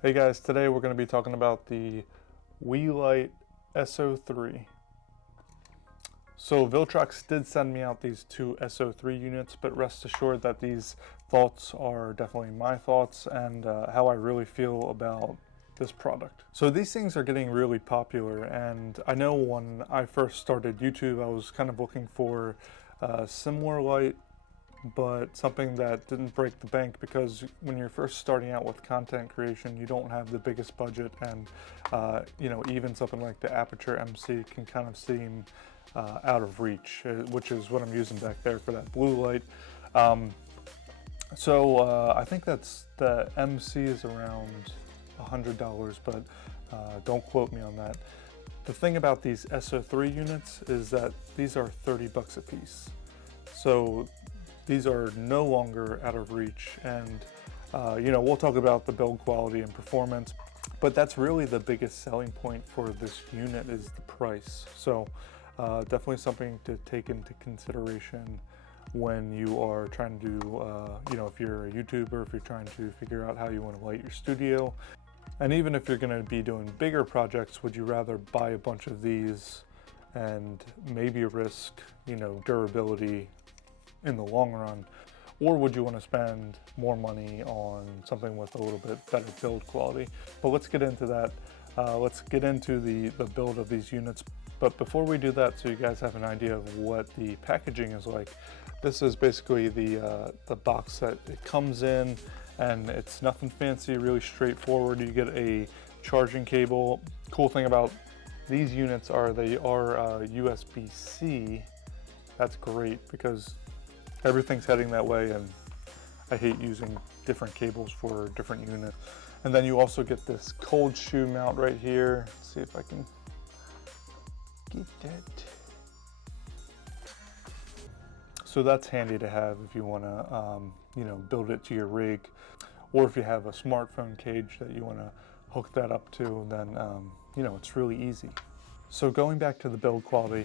Hey guys, today we're going to be talking about the Weeylite S03. So Viltrox did send me out these two S03 units, but rest assured that these thoughts are definitely my thoughts and how I really feel about this product. So these things are getting really popular, and I know when I first started YouTube I was kind of looking for a similar light, but something that didn't break the bank, because when you're first starting out with content creation you don't have the biggest budget, and even something like the Aperture MC can kind of seem out of reach, which is what I'm using back there for that blue light. I think that's the MC is around $100, but don't quote me on that. The thing about these S03 units is that these are 30 bucks a piece. So these are no longer out of reach, and we'll talk about the build quality and performance, but that's really the biggest selling point for this unit is the price. So definitely something to take into consideration when you are trying to do, if you're a YouTuber, if you're trying to figure out how you want to light your studio. And even if you're going to be doing bigger projects, would you rather buy a bunch of these and maybe risk, durability in the long run, or would you want to spend more money on something with a little bit better build quality? But let's get into that. Let's get into the build of these units. But before we do that, so you guys have an idea of what the packaging is like, this is basically the box that it comes in, and it's nothing fancy, really straightforward. You get a charging cable. Cool thing about these units are they are USB-C. That's great because everything's heading that way, and I hate using different cables for different units. And then you also get this cold shoe mount right here. Let's see if I can get that. So that's handy to have if you want to, build it to your rig, or if you have a smartphone cage that you want to hook that up to, then it's really easy. So going back to the build quality,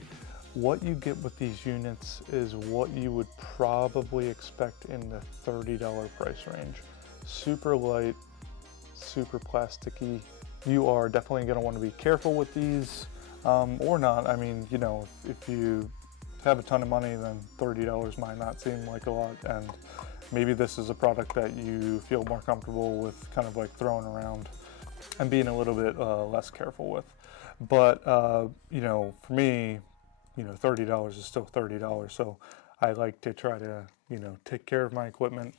what you get with these units is what you would probably expect in the $30 price range. Super light, super plasticky. You are definitely going to want to be careful with these, or not. I mean, if you have a ton of money, then $30 might not seem like a lot, and maybe this is a product that you feel more comfortable with kind of like throwing around and being a little bit less careful with. But, for me, $30 is still $30, so I like to try to, take care of my equipment.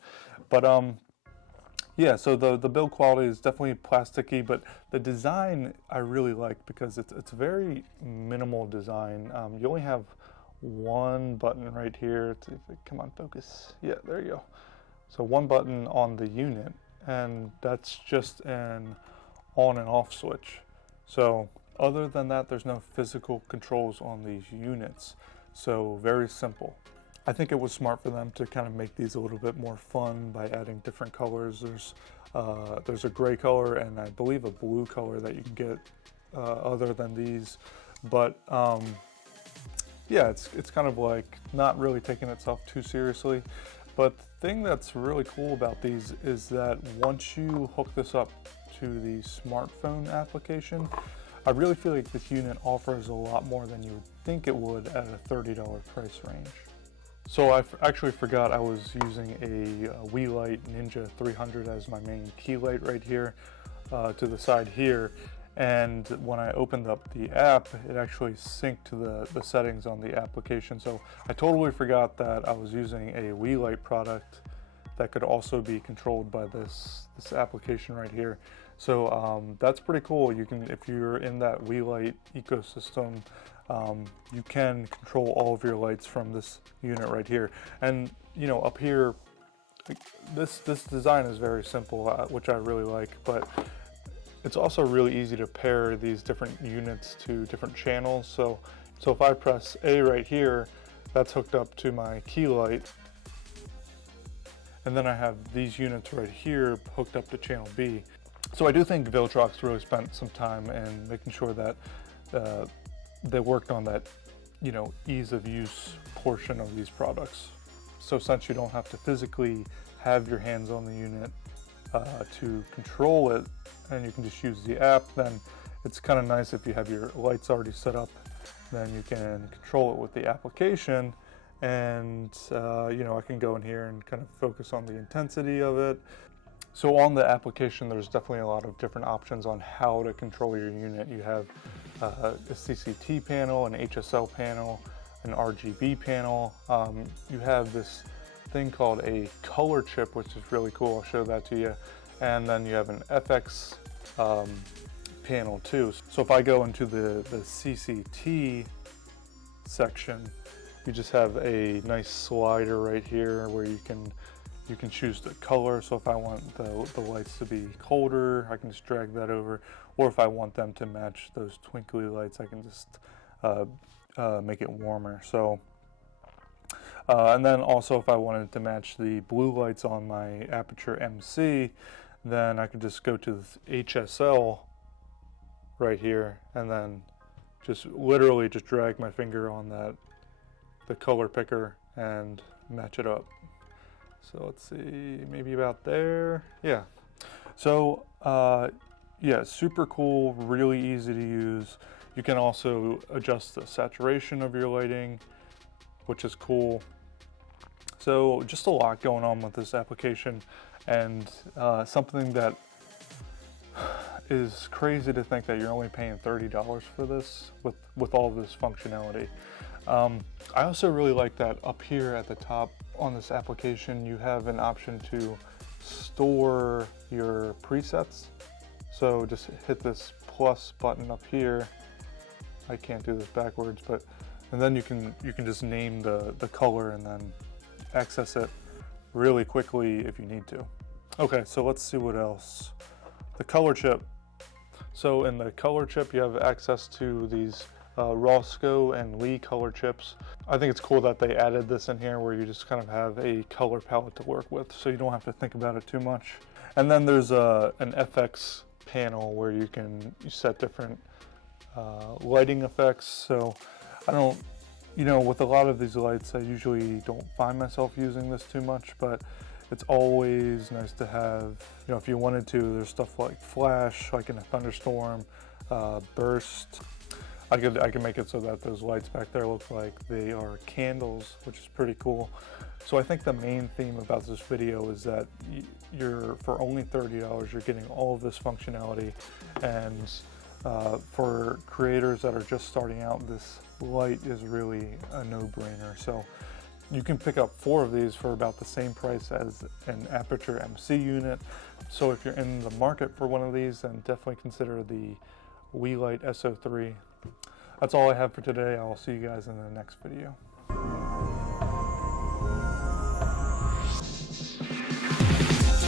But so the build quality is definitely plasticky, but the design I really like because it's very minimal design. You only have one button right here. Come on, focus. Yeah, there you go. So one button on the unit, and that's just an on and off switch. So other than that, there's no physical controls on these units, so very simple. I think it was smart for them to kind of make these a little bit more fun by adding different colors. There's a gray color and I believe a blue color that you can get other than these, but it's kind of like not really taking itself too seriously. But the thing that's really cool about these is that once you hook this up to the smartphone application, I really feel like this unit offers a lot more than you would think it would at a $30 price range. So I actually forgot I was using a Weeylite Ninja 300 as my main key light right here to the side here. And when I opened up the app, it actually synced to the settings on the application. So I totally forgot that I was using a Weeylite product that could also be controlled by this application right here. So that's pretty cool. You can, if you're in that Weeylite ecosystem, you can control all of your lights from this unit right here. And up here, this design is very simple, which I really like, but it's also really easy to pair these different units to different channels. So if I press A right here, that's hooked up to my key light. And then I have these units right here hooked up to channel B. So I do think Viltrox really spent some time in making sure that they worked on that, ease of use portion of these products. So since you don't have to physically have your hands on the unit to control it, and you can just use the app. Then it's kind of nice if you have your lights already set up, then you can control it with the application. And you know, I can go in here and kind of focus on the intensity of it. So on the application, there's definitely a lot of different options on how to control your unit. You have a CCT panel, an HSL panel, an RGB panel. You have this thing called a color chip, which is really cool. I'll show that to you. And then you have an FX panel too. So if I go into the CCT section, you just have a nice slider right here where you can choose the color. So if I want the lights to be colder, I can just drag that over. Or if I want them to match those twinkly lights, I can just make it warmer. So, and then also if I wanted to match the blue lights on my Aperture MC, then I could just go to the HSL right here and then just literally just drag my finger on the color picker and match it up. So let's see, maybe about there. Yeah. So yeah, super cool, really easy to use. You can also adjust the saturation of your lighting, which is cool. So just a lot going on with this application, and something that is crazy to think that you're only paying $30 for this with all of this functionality. I also really like that up here at the top on this application, you have an option to store your presets. So just hit this plus button up here. I can't do this backwards, and then you can just name the color and then access it really quickly if you need to. Okay, so let's see what else. The color chip. So in the color chip, you have access to these Roscoe and Lee color chips. I think it's cool that they added this in here where you just kind of have a color palette to work with, so you don't have to think about it too much. And then there's an FX panel where you set different lighting effects. So I don't, you know, with a lot of these lights, I usually don't find myself using this too much, but it's always nice to have, you know, if you wanted to. There's stuff like flash, like in a thunderstorm, burst. I can make it so that those lights back there look like they are candles, which is pretty cool. So I think the main theme about this video is that for only $30, you're getting all of this functionality, and for creators that are just starting out, this light is really a no-brainer. So you can pick up 4 of these for about the same price as an Aperture MC unit. So if you're in the market for one of these, then definitely consider the Weeylite S03. That's all I have for today. I'll see you guys in the next video.